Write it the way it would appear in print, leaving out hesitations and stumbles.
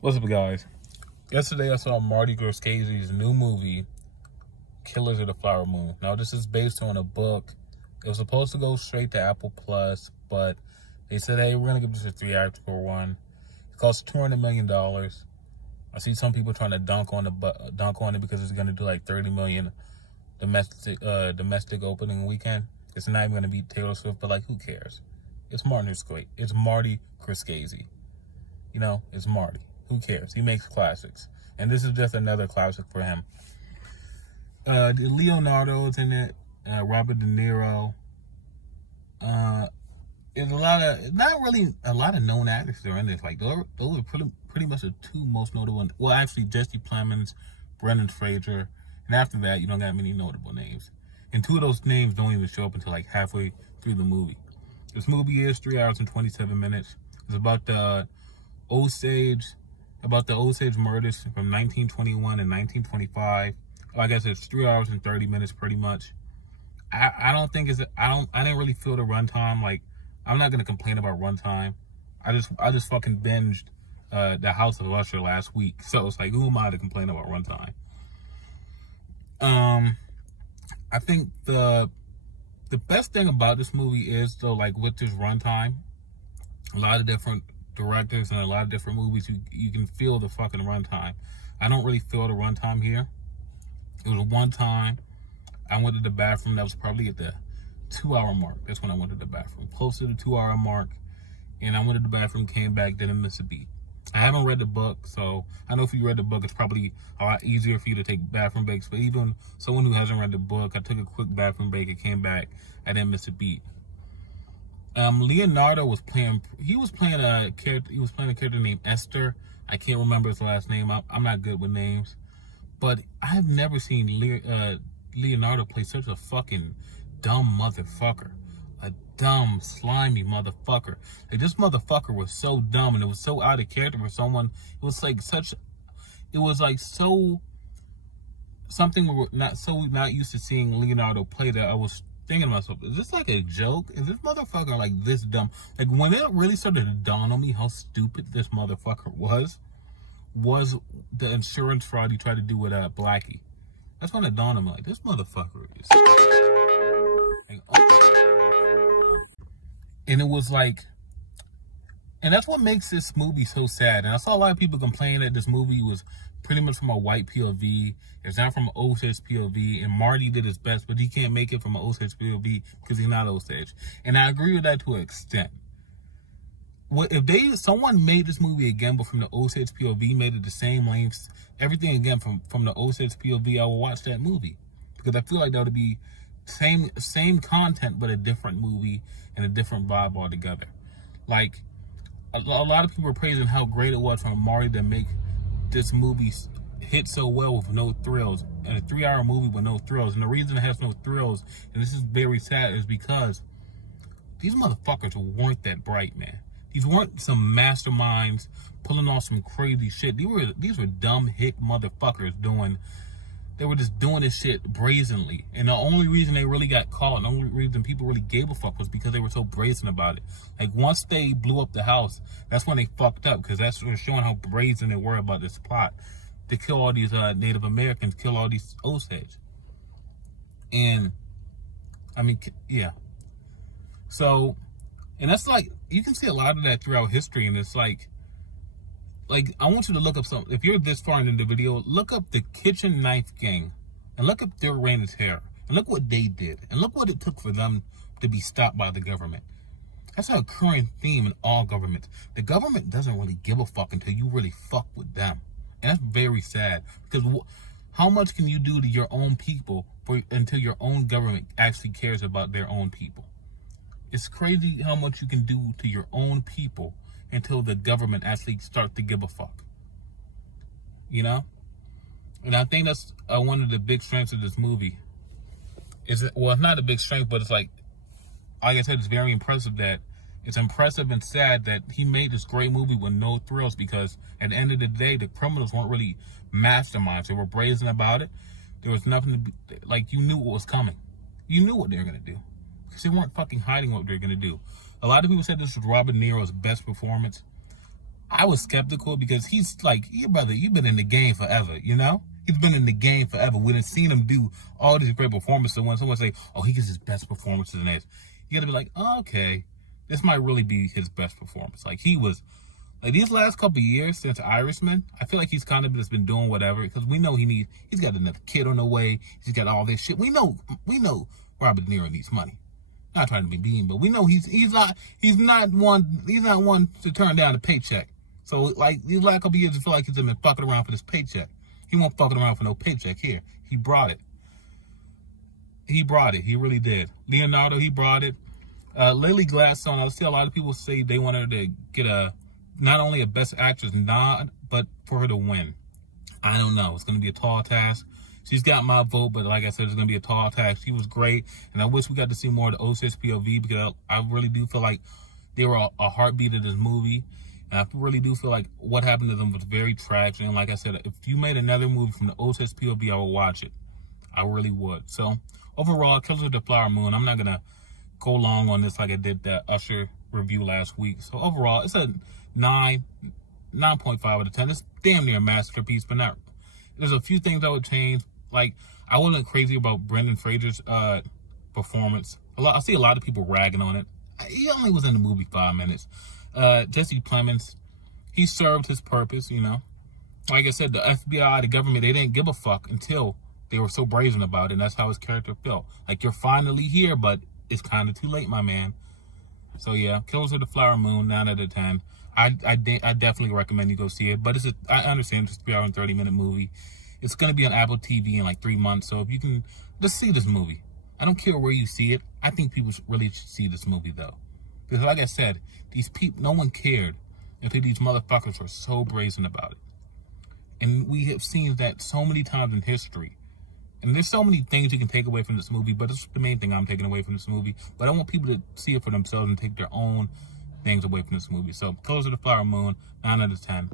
What's up, guys? Yesterday I saw Marty Scorsese's new movie, Killers of the Flower Moon. Now, this is based on a book. It was supposed to go straight to Apple Plus, but they said, hey, we're going to give this a 3-actor one. It costs $200 million. I see some people trying to dunk on it because it's going to do like $30 million domestic opening weekend. It's not even going to beat Taylor Swift, but like, who cares? It's Marty Scorsese. You know, it's Marty. Who cares? He makes classics. And this is just another classic for him. Leonardo's in it. Robert De Niro. There's a lot of, not really a lot of known actors that are in this. Like, those are pretty much the two most notable ones. Well, actually, Jesse Plemons, Brendan Fraser. And after that, you don't got many notable names. And two of those names don't even show up until like halfway through the movie. This movie is 3 hours and 27 minutes. It's about the Osage murders from 1921 and 1925. Like I said, it's 3 hours and 30 minutes pretty much. I didn't really feel the runtime. Like, I'm not gonna complain about runtime. I just fucking binged The House of Usher last week. So it's like, who am I to complain about runtime? I think the best thing about this movie is, though, like, with this runtime, a lot of different directors and a lot of different movies, you can feel the fucking runtime. I don't really feel the runtime here. It was one time I went to the bathroom. That was probably at the 2-hour mark. That's when I went to the bathroom, close to the 2-hour mark. And I went to the bathroom, came back, didn't miss a beat. I haven't read the book, so I know if you read the book, it's probably a lot easier for you to take bathroom breaks. But even someone who hasn't read the book, I took a quick bathroom break and came back. I didn't miss a beat. Leonardo was playing a character named Esther. I can't remember his last name. I'm not good with names. But I've never seen Leonardo play such a fucking dumb motherfucker. A dumb, slimy motherfucker. Like, this motherfucker was so dumb, and it was so out of character for someone. It was like something we're not used to seeing Leonardo play, that I was thinking to myself, is this like a joke? Is this motherfucker like this dumb? Like, when it really started to dawn on me how stupid this motherfucker was the insurance fraud he tried to do with Blackie. That's when it dawned on me, like, this motherfucker is like, oh. And it was like, and that's what makes this movie so sad. And I saw a lot of people complain that this movie was pretty much from a white POV. It's not from an Osage POV. And Marty did his best, but he can't make it from an Osage POV because he's not Osage. And I agree with that to an extent. If someone made this movie again, but from the Osage POV, made it the same lengths, everything again from the Osage POV, I will watch that movie. Because I feel like that would be same content, but a different movie and a different vibe altogether. Like, a lot of people were praising how great it was from Marty to make this movie hit so well with no thrills. And a 3-hour movie with no thrills. And the reason it has no thrills, and this is very sad, is because these motherfuckers weren't that bright, man. These weren't some masterminds pulling off some crazy shit. These were dumb hick motherfuckers they were just doing this shit brazenly. And the only reason they really got caught, and the only reason people really gave a fuck, was because they were so brazen about it. Like, once they blew up the house, that's when they fucked up, because that's showing how brazen they were about this plot to kill all these Native Americans, kill all these Osage. And, I mean, yeah. So, and that's like, you can see a lot of that throughout history, and it's like, I want you to look up something. If you're this far into the video, look up the Kitchen Knife Gang, and look up their reign of terror, and look what they did, and look what it took for them to be stopped by the government. That's a recurring theme in all governments. The government doesn't really give a fuck until you really fuck with them, and that's very sad, because how much can you do to your own people until your own government actually cares about their own people? It's crazy how much you can do to your own people until the government actually starts to give a fuck. You know? And I think that's one of the big strengths of this movie. It's not a big strength, but it's like I said, it's very impressive that it's impressive and sad that he made this great movie with no thrills, because at the end of the day, the criminals weren't really masterminds. They were brazen about it. There was nothing to be, like, you knew what was coming. You knew what they were going to do. Because they weren't fucking hiding what they were going to do. A lot of people said this was Robert De Niro's best performance. I was skeptical because he's like, your brother, you've been in the game forever, you know? He's been in the game forever. We done seen him do all these great performances. When someone say, oh, he gives his best performances in this, you gotta be like, oh, okay, this might really be his best performance. Like, he was, like, these last couple of years since Irishman, I feel like he's kind of just been doing whatever, because we know he's got another kid on the way. He's got all this shit. We know Robert De Niro needs money. Not trying to be mean, but we know he's not one to turn down a paycheck. So, like, these last couple of years, I feel like he's been fucking around for this paycheck. He won't fucking around for no paycheck here. He brought it. He brought it. He really did. Leonardo, he brought it. Lily Gladstone, I see a lot of people say they want her to get not only a Best Actress nod, but for her to win. I don't know. It's going to be a tall task. She's got my vote, but like I said, it's going to be a tall task. She was great, and I wish we got to see more of the Osage POV, because I really do feel like they were a heartbeat of this movie. And I really do feel like what happened to them was very tragic. And like I said, if you made another movie from the Osage POV, I would watch it. I really would. So, overall, Killers of the Flower Moon, I'm not going to go long on this like I did that Usher review last week. So, overall, it's a 9.5 out of 10. It's damn near a masterpiece, but not. There's a few things I would change. Like, I wasn't crazy about Brendan Fraser's performance. I see a lot of people ragging on it. He only was in the movie 5 minutes. Jesse Plemons, he served his purpose, you know. Like I said, the FBI, the government, they didn't give a fuck until they were so brazen about it, and that's how his character felt. Like, you're finally here, but it's kind of too late, my man. So, yeah, Killers of the Flower Moon, 9 out of 10. I definitely recommend you go see it, but I understand it's a 3-hour and 30-minute movie. It's going to be on Apple TV in like 3 months, so if you can, just see this movie. I don't care where you see it. I think people really should see this movie, though. Because like I said, these people, no one cared until these motherfuckers were so brazen about it. And we have seen that so many times in history. And there's so many things you can take away from this movie, but it's the main thing I'm taking away from this movie. But I want people to see it for themselves and take their own things away from this movie. So, Killers of the Flower Moon, 9 out of 10.